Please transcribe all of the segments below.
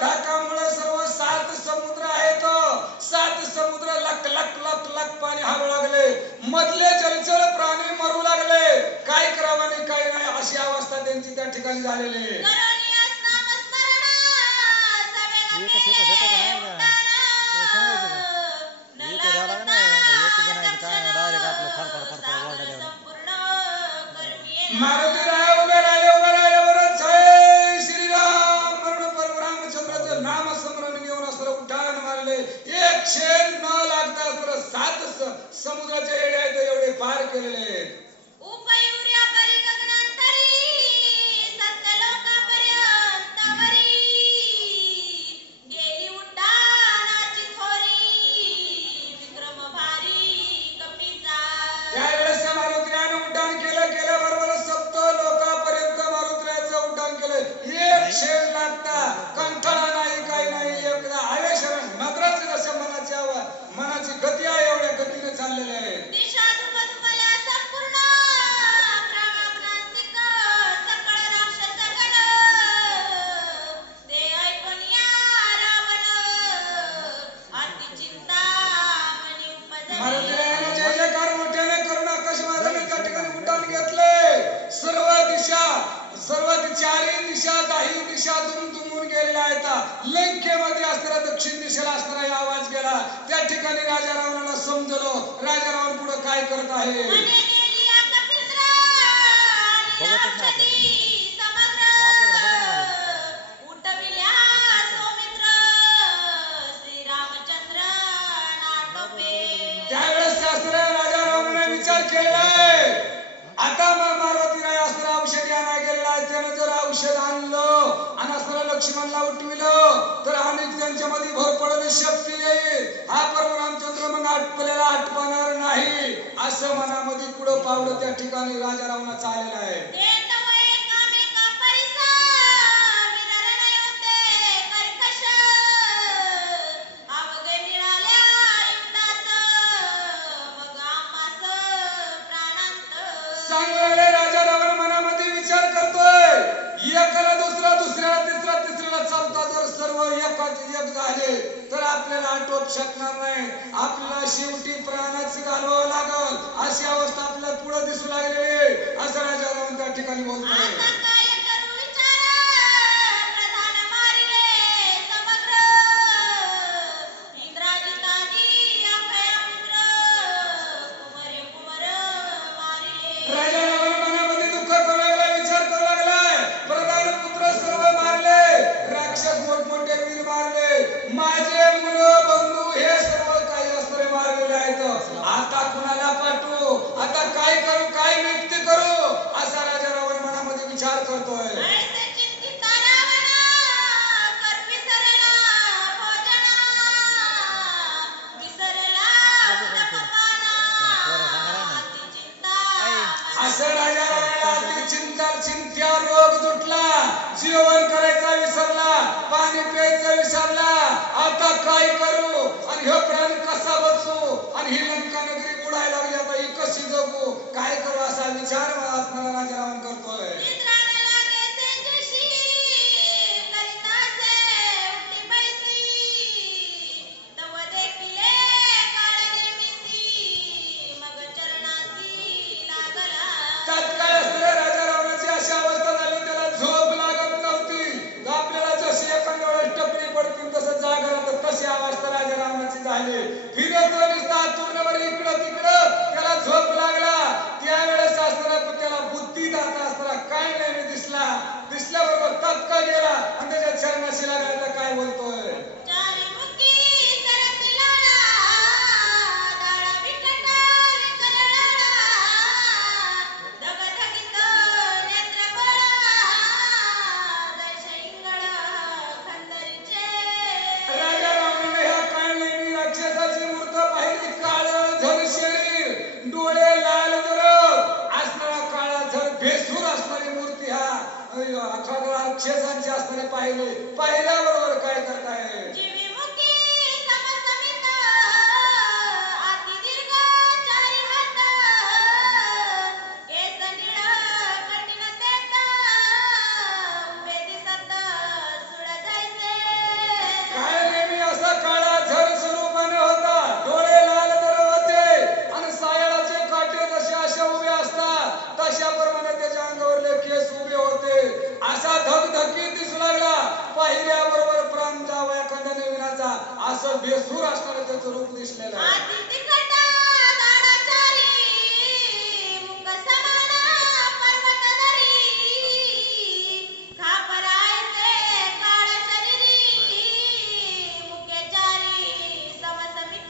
धाकामुळे सर्व 7 समुद्र आहेत, 7 समुद्र लक लक लक लक पाणी हलू लागले, मधले जलचर प्राणी मरू लागले, काय करावं आणि काय नाही अशी अवस्था त्यांची त्या ठिकाणी झालेली आहे. मारुतीराय उभे राहिले बरं, जय श्रीराम म्हणून प्रभू रामचंद्राचं नाम स्मरण घेऊन असं उठाण मारले. एक शेण न लागता असं 7 समुद्राचे येडे आहेत एवढे पार केलेले. मनाची गती आहे एवढ्या गतीने चाललेले आहे. मारुतीरायाने जय जयकार मोठ्याने करून आकाशवाणीने त्या ठिकाणी उड्डाण घेतले. सर्व चारही दिशा 10 दिशा दुमदुमून गेलेल्या आहेत. लंकेमध्ये असणारा दक्षिण दिशेला असणारा आवाज गेला. त्या ठिकाणी राजा रावणाला समजलो राजा रावण पुढे काय करत आहे. त्यावेळेस राजा रावणाने विचार केलाय, आता मारुतीराय असणारा औषधी आणायला गेलेला आहे. त्यानं जर औषध आणलं आणि असणारा लक्ष्मणला उठविलं तर अनेक त्यांच्यामध्ये भर पडणे शक्ती येईल. हा प्रभू रामचंद्र मग आपल्याला आठवणार नाही असं मनामध्ये पुढं पावलं त्या ठिकाणी राजा रावणाचा आलेला आहे. राजा रावण मनामध्ये विचार करतोय, एकाला दुसरा दुसऱ्याला तिसरा तिसऱ्याला चौथा जर सर्व एकाच एक झाले तर आपल्याला आटोप शकणार नाही. आपल्याला शेवटी प्राणच घालवावं लागल अशी अवस्था आपल्याला पुढे दिसू लागलेली आहे असं राजा रावण त्या ठिकाणी बोलतोय. आता कुणाला पाठवू, आता काय करू, काय नियुक्ती करू असा राजा रावण मनामध्ये विचार करतोय. असं राजा रावणाला चिंत्या रोग तुटला, जेवण करायचा विसरला, पाणी प्यायचं विसरला. आता काय करू आणि हे प्राण कसा बचू आणि ही लंका नगरी बुडायला लागली, आता ही कशी जगू, काय करू असा विचार असणारा राजा रावण करतोय. तात्काळ असणाऱ्या राजा रावणाची अशी अवस्था झाली, त्याला झोप लागत नव्हती. आपल्याला जशी एखाद्या वेळेस टपरी पडतील तसं जाग राहतं तशी अवस्था राजा रावणाची झाली. फिरत दिसता तूर्णवर इकडं तिकडं त्याला झोप लागला. त्यावेळेस असणारा त्याला बुद्धी दाता असणारा काय नाही दिसल्याबरोबर तात्काळ गेला आणि त्याच्या चरणाशी लागायला काय बोलतोय. राक्षसांची असणारे पाहिल्याबरोबर काय करताय. असं बेसूर असणारं त्याचं रूप दिसलेलं आहे. अति तिखट गाडाचारी मुख समाना पर्वतधरी खापरायचे काळ शरीरी मुखेचारी समसमित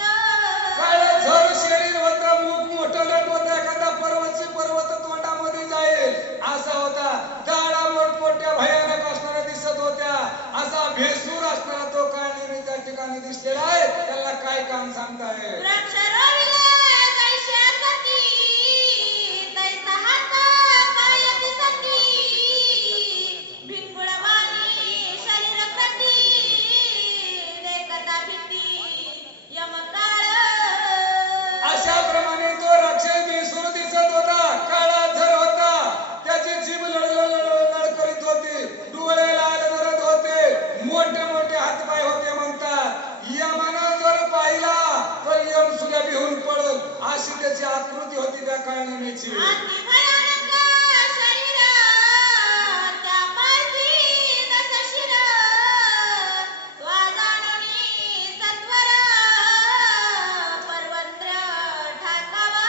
काळझर शरीर होतं, मुख मोठं लट होतं, एखादा पर्वत तोंडामध्ये जाईल असा होता. दाढा मोठमोठ्या भयानक असणाऱ्या दिसत होत्या. असा भेसूर असणारा तो काळनेमी त्या ठिकाणी दिसलेला आहे. त्याला काय काम सांगताय? वृक्ष रोविले जैसे सती तैसा हात पाय दिसती भिंगुळवाणी शरीर प्रती देखता भीती यमकाळ अशा प्रमाणे तो राक्षस बेसूर दिसत होता. काळा झर होता, त्याची जीभ लढ करीत होती, डोळे लाल जरत होते, मोठे मोठे हातपाय होते. म्हणतात यमानं जर पाहिला तर यम सुद्धा भिवून पडल अशी त्याची आकृती होती त्या काळनेमीची. अति भयानक शरीर त्या पायथी दस शिर त्वा जाणोनी सत्वर पर्वत्र ठाकावा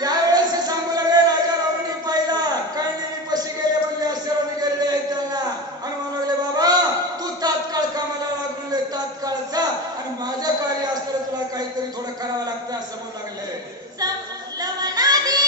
त्यावेळेस हे सांगू लागले, राजा रावणाने पाहिला, काळनेमी पशी गेले, म्हणले आश्चर्याने गेलेले आहेत त्यांना, आणि म्हणू लागले बाबा तू तात्काळ कामाला लागून तात्काळ जा, आणि माझं कार्य असलं तुला काहीतरी थोडं करावं लागतं असं म्हणू लागले. लवणादी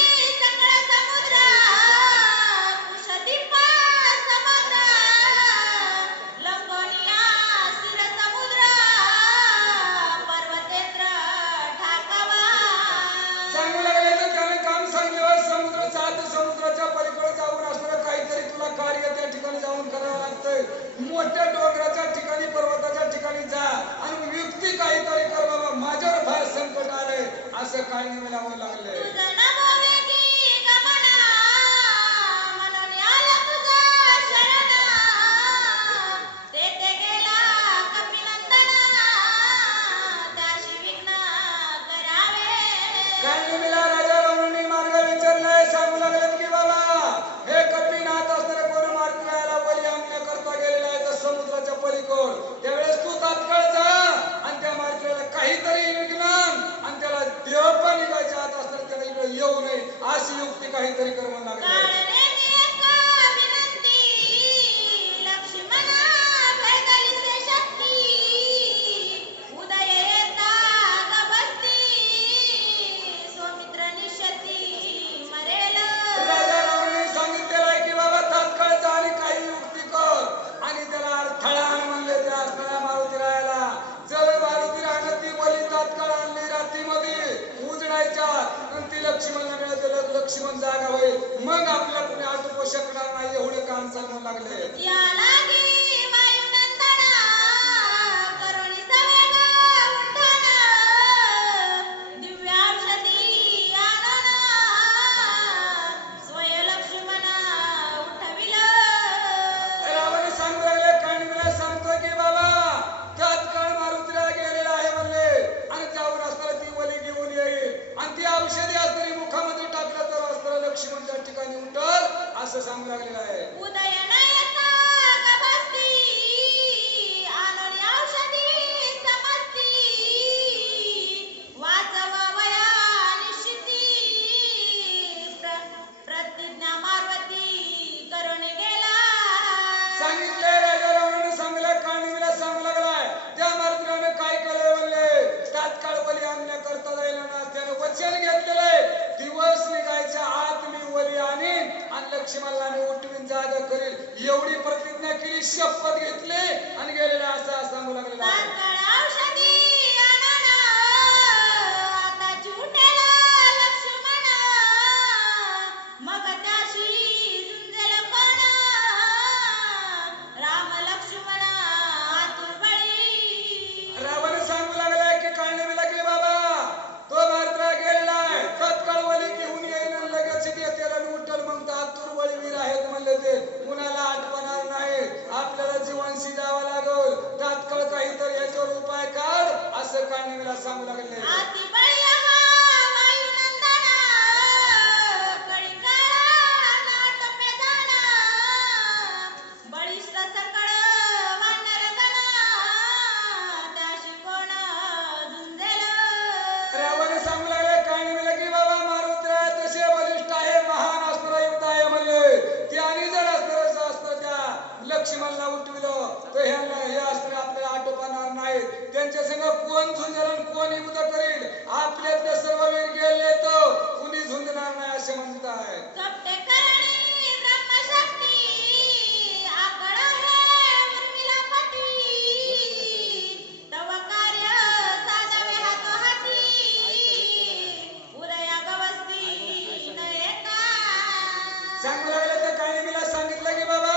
लक्ष्मणला उठविलं तर ह्यांना हे अस्त्र आपल्याला आटोपणार नाहीत. त्यांच्या संग कोण झुंजेल आणि कोण युद्ध करील? आपल्यातले सर्व वीर गेले तर कुणी झुंजणार नाही असे म्हणत आहे. कपटे करणी ब्रह्मशक्ती आकळ हे उर्मिला पती तव कार्य साधवे हातोहाती उदया गवस्ती न येता. सांगू लागले तर काही मला सांगितलं की बाबा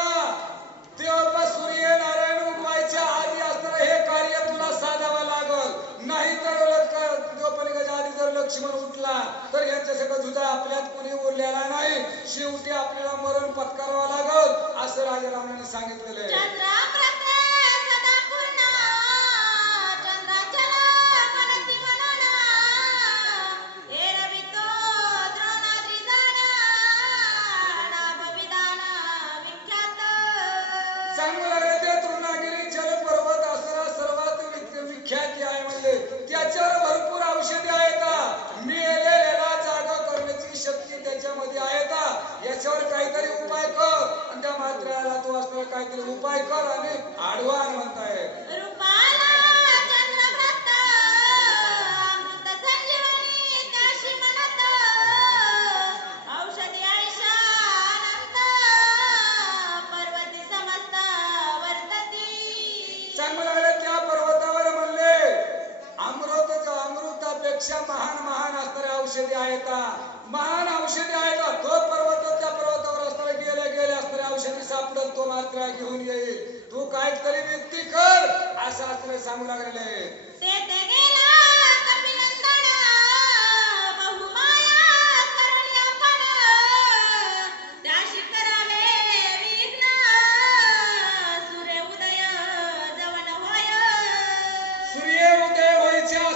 तेव्हा सूर्य नारायण उगवायच्या आधी असणारं हे कार्य तुला साधावं लागल. नाही तर जोपर्यंत आधी जर लक्ष्मण उठला तर यांच्या सगळं जुदा आपल्यात कोणी उरलेला नाही. शेवटी आपल्याला मरण पत्करावं लागल असं राजा रावणाने सांगितलेलं आहे. चंद्रामृत सदा पूर्ण चंद्राचल मनती म्हणून एरवितो द्रोणाद्री जाण नाभविधान विख्यात. सांगू लागले ते तृणागिरी जलपर्वत असणारा सर्वात विख्याती आहे म्हणले. त्याच्यावर भरपूर औषधी आहेत. मेलेल्याला जागा करण्याची शक्ती त्याच्यामध्ये आहे. याच्यावर काहीतरी उपाय कर आणि त्या मात्राला तू असणारा काहीतरी उपाय कर आणि आडवान म्हणताय. रूपाला चंद्रव्रत अमृत संजीवनी त्याशी म्हणत औषधी आयुष्य अनंत पर्वती समस्त वर्तती. सांगू लागले त्या पर्वतावर म्हणले अमृतापेक्षा महान महान असणारे औषधी आहेत. महान औषधी आहेत. तो पर्वत त्या पर्वतावर असणारे गेले गेले असणारे औषधी सापडल तो मात्र घेऊन येईल. तू काहीतरी व्यक्ती कर असं असणारे सांगू लागलेले. तेथे गेला कपिनंदन बहुमाया करुणी आपण त्याशी करावे विघ्न सूर्य उदय जवन होय. सूर्य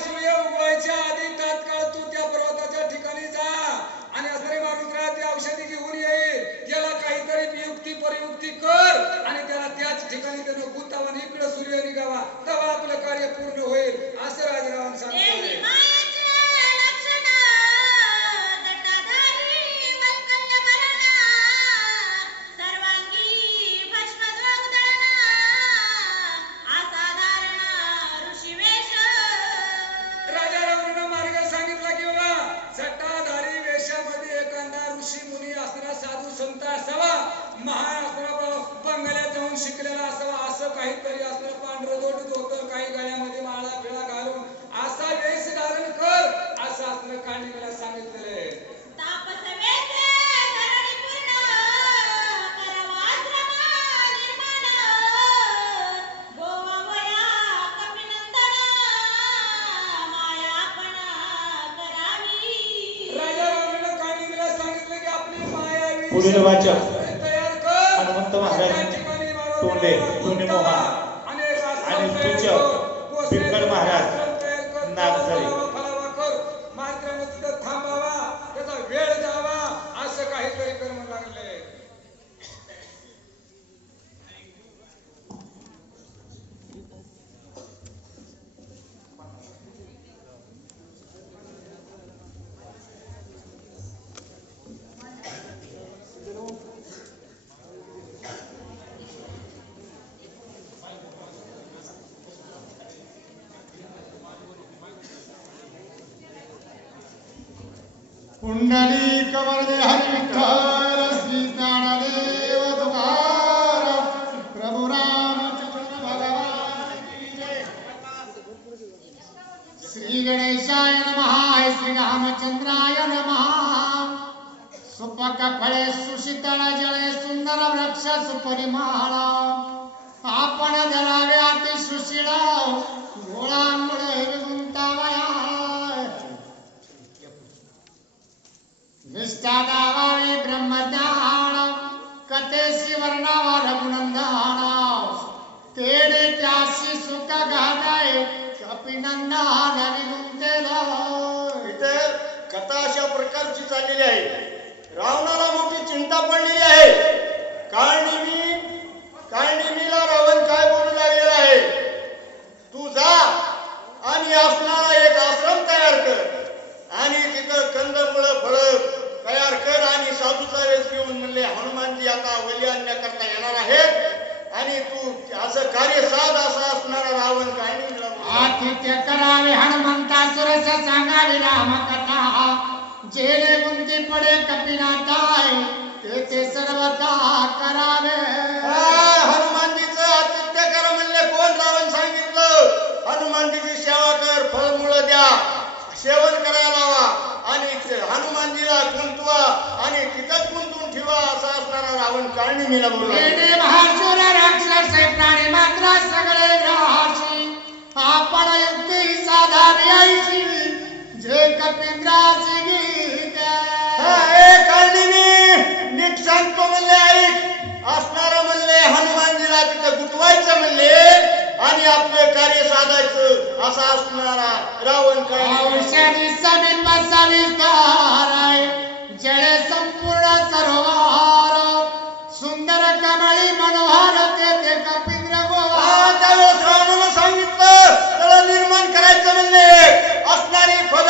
सूर्य उगवायच्या आधी तात्काळ तू त्या पर्वताच्या ठिकाणी जा आणि असणारे माणूस ती औषधी घेऊन येईल. त्याला काहीतरी युक्ती परियुक्ती कर आणि त्याला त्याच ठिकाणी त्यानं गुंतावा आणि इकडे सूर्य निघावा तेव्हा आपलं कार्य पूर्ण होईल असं राजरावाने देही सांगितले. मायाचे लक्षण जटाधारी मत्कंड भरण सर्वांगी भस्मध्वज उधळण असाधारण ऋषिवेश. राजा रावणानं मार्ग सांगितला की बाबा जटाधारी वेशामध्ये एखादा ऋषी मुनी असणारा साधू संत असावा. महान असणारा बंगल्यात जाऊन शिकलेला असावा. असं काहीतरी असणारा पांढरं दोट धोतर काही गळ्यामध्ये माळा फिळा घालून असा वेश धारण कर असं असणारं कांडीला सांगितलेलं आहे. तापस वेसे धरणी पूर्ण करावा आश्रम निर्माण गोवया कपिनंदन माया आपण करावी. राजा रावणानं कांडीला सांगितलं की आपली मायावी पुढील वाचक तयार कर. हनुमंत महाराज त्या ठिकाणी मावळा तोंडे मोहा आणि सूचक बिरकड महाराज नागझरे. मात्राने तिथं थांबावा त्याचा वेळ जावा असं काहीतरी कर म्हणू लागले. पुंडलिक वरदे हरी विठ्ठल श्री ज्ञानदेव तुकाराम प्रभु रामचंद्र भगवान की जय. श्री गणेशाय नमः श्री रामचंद्राय नमः. सुपक फळे सुशीतळ जळे सुंदर वृक्ष सुपरिमाळ आपण धरावे अति सुशील गोळांमुळे गुंतावया. निष्ठा दावावी ब्रह्मज्ञान कथेशी वर्णावा रघुनंदन तेडे त्याशी सुख घाटाय कपिनंदन निगुंतेला. इथे कथा अशा प्रकारची चाललेली आहे. रावणाला मोठी चिंता पडलेली आहे. काळनिमीला रावण काय बोलू लागलेला आहे. तू जा आणि असणारा एक आश्रम तयार कर आणि तिथं कंदमुळं फळं तयार कर आणि साधूचा वेश घेऊन म्हणले हनुमानजी आता बली आणण्याकरता येणार आहेत आणि तू असं कार्य साध असा असणारा रावण काढणीला बोलवला. आतिथ्य करावे हनुमंता सुरस सांगावी राम कथा जेणे गुंती पडे कपिनाथाय ते सर्वथा करावे हनुमानजीचं आतिथ्य कर म्हणले कोण रावण सांगितलं हनुमानजीची सेवा कर फळमुळं द्या सेवन करायला लावा आणि हनुमानजीला गुंतवा आणि तिथंच गुंतून ठेवा असा असणारा रावण काढणीला बोलवला. येणे महासुर राक्षस प्राणी मात्र सगळे ग्रासी आपण युक्ती साधावी ऐशी जे कपिंद्राची गीत नीट सांगतो म्हणले ऐक असणारा म्हणले हनुमानजीला तिथं गुंतवायचं म्हणले आणि आपलं कार्य साधायचं असा असणारा रावण काढणी औषधी समीन बसाविस्तार जळे संपूर्ण सरोवर सुंदर कमळी मनोहर ते कपिंद्र गोवा त्यावेळेस रावणानं सांगितलं त्याला निर्माण करायचं म्हणले असणारी फळ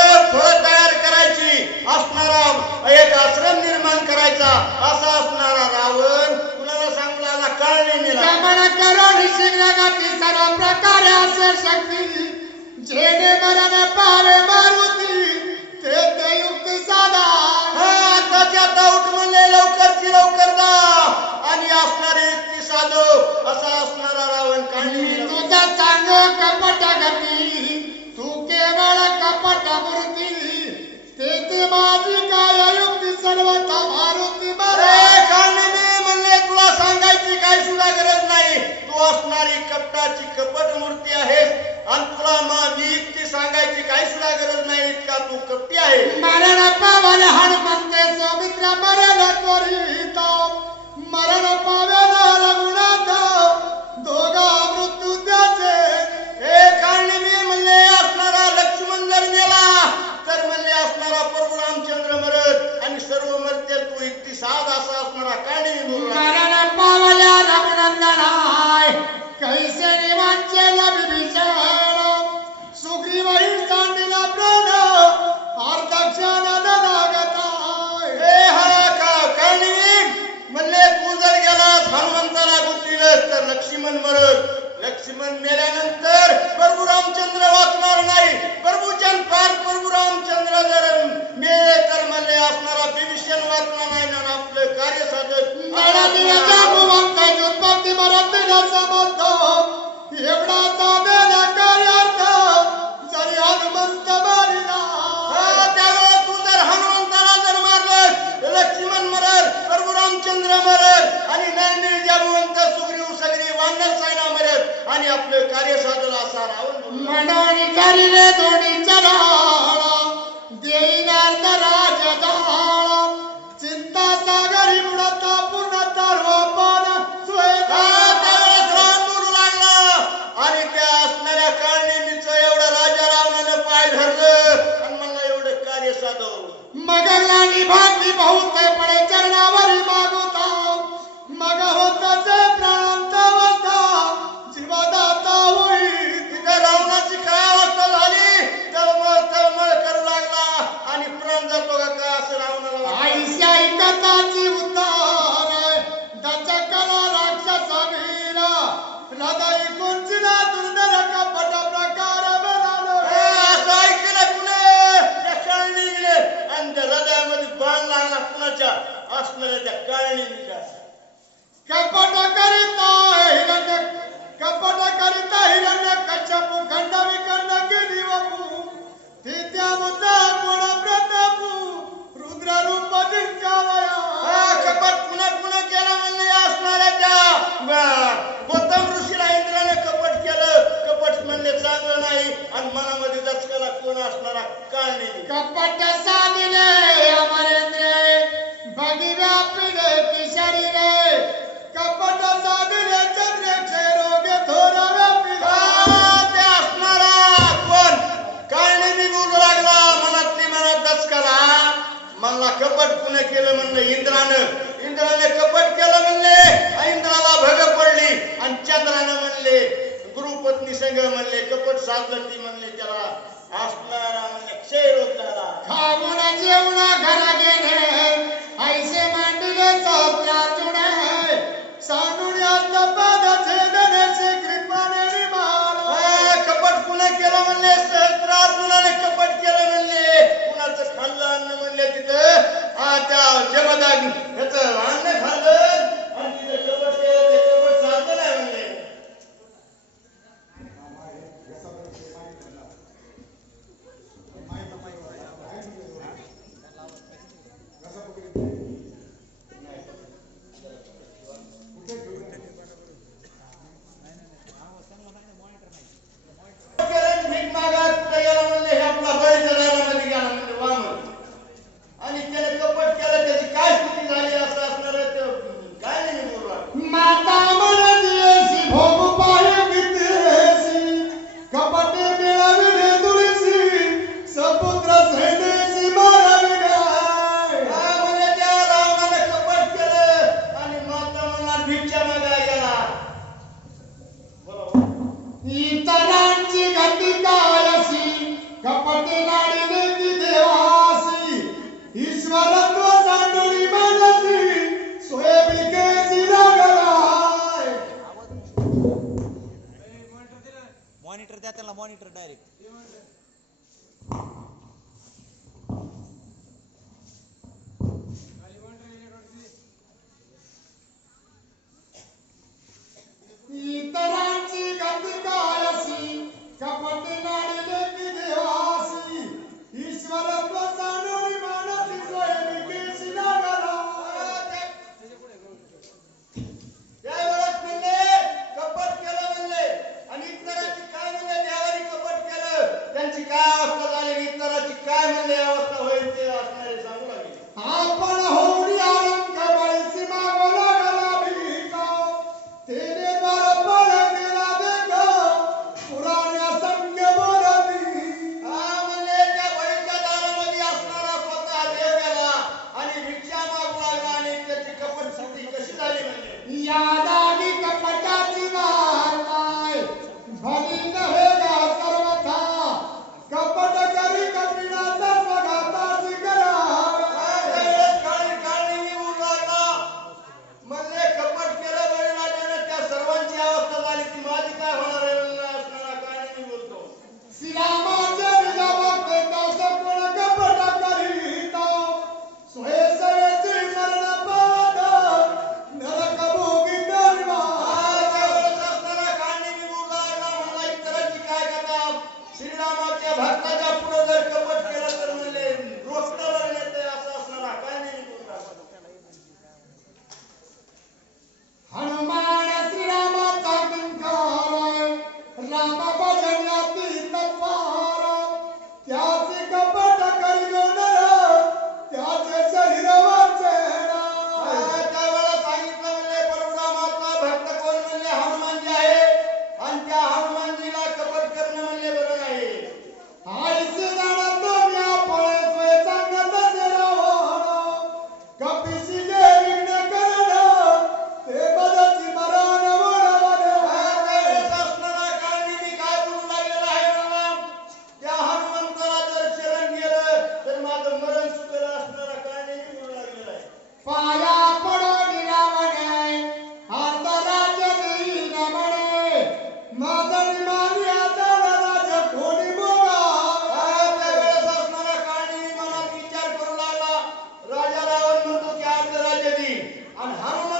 तयार करायची असणारा एक आश्रम निर्माण करायचा असा असणारा रावण कुणाला सांगू लागला काळणे मिळाला कमळ करोड शीघ्र गती सर्व प्रकारे असे शक्ती जेणे मरण पावे मारुती ते युक्ती साधा आता उठ म्हणले लवकरची लवकर जा आणि असणारी युक्ती साधो असा असणारा रावण काढणी तुझा सांगो कपट गती तू केवळ कपट मूर्ती ते माझी काय युक्ती सर्वथा मारुती म्हणले तुला सांगायची काय सुद्धा गरज नाही तू असणारी कपटाची कपट मूर्ती आहेस आणि तुला मी युक्ती सांगायची काही सुद्धा गरज नाही इतका तू कपटी आहे मरण पावन हनुमंते सौमित्र मरण त्वरित मरण पावन रघुनाथ दोघा मृत्यू त्याचे हे काढणे मी म्हणले असणारा लक्ष्मण जर मेला तर म्हणले असणारा प्रभू रामचंद्र मरत आणि सर्व मरते तू युक्ती साध असा असणारा काढणे मरण पावल्या रघुनंदनाय कैसे निवांचे विभीषण सुग्रीवही सांडिला प्राण अर्धक्षण लागताय हे काढणे म्हणले तू जर गेलास हनुमंताला गुंतविलंस तर लक्ष्मण मरत लक्ष्मण मेल्यानंतर प्रभू रामचंद्र वाचणार नाही प्रभू रामचंद्र जर मेले तर म्हणले असणारा विभीषण वाचणार नाही ना आपलं कार्य साधत एवढा ताब्याला कार्यार्थ जरी हनुमंत मारिला त्यावेळेस तू जर हनुमंताला जर मारलंस लक्ष्मण मरल प्रभू रामचंद्र मरल आणि नळनी जामवंत सुग्रीव सगरी वानर सायना मरल आणि आपलं कार्य साधलं असा रावण म्हणून करिले दोन्ही चलाळा देईना राज जाळा चिंता सागरी बुडता पूर्ण तारवापण त्यावेळेस राम बोलू लागला आणि त्या असणाऱ्या काळनेमीचं एवढं राजा रावणानं पाय धरलं आणि मला एवढं कार्य साधव मगरला निभाती बहुत पडे चरणावरी मागोता मग होत जे प्राणांत अवस्था जीवदाता होई तिथं रावणाची काय अवस्था झाली तळमळ करू लागला आणि प्राण जातो का काय असं रावणाला वाटलं. आईच्या कथाची उद्धार दचकला राक्षसवीरा हृदय कुंचिला दुर्धर कपट प्रकार बनालो असं ऐकलं कुणे त्या काळणीने आणि त्या हृदयामध्ये बाण लागला कुणाच्या असणाऱ्या त्या काळणीच्या कपट करिता हिरण्य कश्यपू खंड विखंड केली वपू ती त्या मुद्दा गुण प्रतापू रुद्र रूप जिंकावया कपट पुन्हा केला म्हणले असणाऱ्या त्या गौतम ऋषीला इंद्राने कपट केलं कपट म्हणले चांगलं नाही आणि मनामध्ये दचकला कोण असणारा काळणी कपट साधिले अमरेंद्र भगी व्यापिले किशोरी रे कपट साधिले चंद्रक्षय रोगे थोर व्यापिले ते असणारा कोण काळणी मी बोलू लागला मनातली मनात दचकला मला कपट पुणे केलं म्हणलं इंद्राने कपट केलं म्हणले इंद्राला भग पडली आणि चंद्रानं म्हणले गुरुपत्नी संग म्हणले कपट साधलं ती म्हणले त्याला असणारा म्हणले क्षय रोग झाला खाऊन जेवण घरा गेले ऐसे मांडले सात्रा जुडे सानुड्यात पाद छेदन ह्याचं अन्न खाल्लं आणि तिथे कपट केलं, ते कपट चालतं नाही म्हणले. केलं भीक मागा कुठे गेला म्हणले, हे आपला बळीच्या दारामध्ये गेला म्हणले वामन. आणि त्याने कपट केलं, त्याची काय स्थिती झाली असं असणार आहे ते काय नाही मी बोलू लागलो. माता म्हणतीयसी भोग पाहे विदेशी कपटे मिळविले तुळशी सपुत्र सैनेसी मारविले. हा म्हणजे त्या रावणाने कपट केलं आणि माता म्हणला भिक्षा मागायला गेला. बरोबर. इतरांची गती कायसी कपटे नाडिले की देवासी ईश्वरत्व सांडुळी मनसी सोयबिकेसी लागलाय. मॉनिटर द्या त्याला मॉनिटर डायरेक्ट इतरांची गती कायसी कपटे नाडिले की देवासी ईश्वरत्व सांडुळी मनसी सोयबिकेसी लागलाय. त्यावेळेस म्हणले कपट केलं म्हणले आणि इतरांची काय म्हणले देवानी कपट केलं, त्यांची काय अवस्था झाली आणि इतरांची काय म्हणले अवस्था होईल ते असणारे सांगू लागले. आपण होऊन यारंग बळीसी मागो लागला भीका तेने द्वार पळ केला देखा पुराण्या संख्य बोलती. हा म्हणले त्या बळीच्या दारामध्ये असणारा स्वतः देव गेला आणि भिक्षा मागू लागला आणि त्याची कपट स्थिती कशी झाली म्हणले. या दागी कपटाची वार नाही भली नव्हे गा सर्वथा कपट करी कपिनाचा स्वघाताची करावे. त्यावेळेस काळी निघू लागला म्हणले कपट केलं बळीराजाने, त्या सर्वांची अवस्था झाली ती माझी काय होणार आहे म्हणला असणारा काळी बोलतो. श्रीरामाच्या निजामाते दास कोण कपट करीता सोये सवेची मरण पाद नरक भोगी निर्वाण. त्यावेळेस असणारा काळी निघू लागला म्हणला इतरांची काय कथा, श्रीरामाच्या भक्ताच्या पुढे जर कपट केलं तर म्हणले रोखण्यावर येते असं असणारा काळी निघू लागला. हनुमान श्रीरामाचा किंकार राम भजन्याती तत्पर त्याची कपट करियो नर त्याचे शरीर वाचेना. त्यावेळेला सांगितलं म्हणले परशुरामाचा भक्त कोण म्हणले हनुमानजी आहे आणि त्या हनुमानजीला कपट करणं म्हणले बरं नाही. आईचे जाणत म्या पळे सोय सांगत से रावण कपिसी जे विघ्न करण ते बदची मरण वडवले. त्यावेळेस असणारा काळनी मी काय बोलू लागलेला आहे म्हणला, त्या हनुमंताला जर शरण गेलं तर माझं मरण चुकलं असणारा काळनी मी बोलू लागलेला आहे. पाया पडो निरामणे आंतराज्य देई न म्हणे माझं निमानी आदर राज कोणी मोगा. त्यावेळेस असणारा काळनी मनात विचार करू लागला, राजा रावण म्हणतो की आज राज्य देईन आणि हनुमान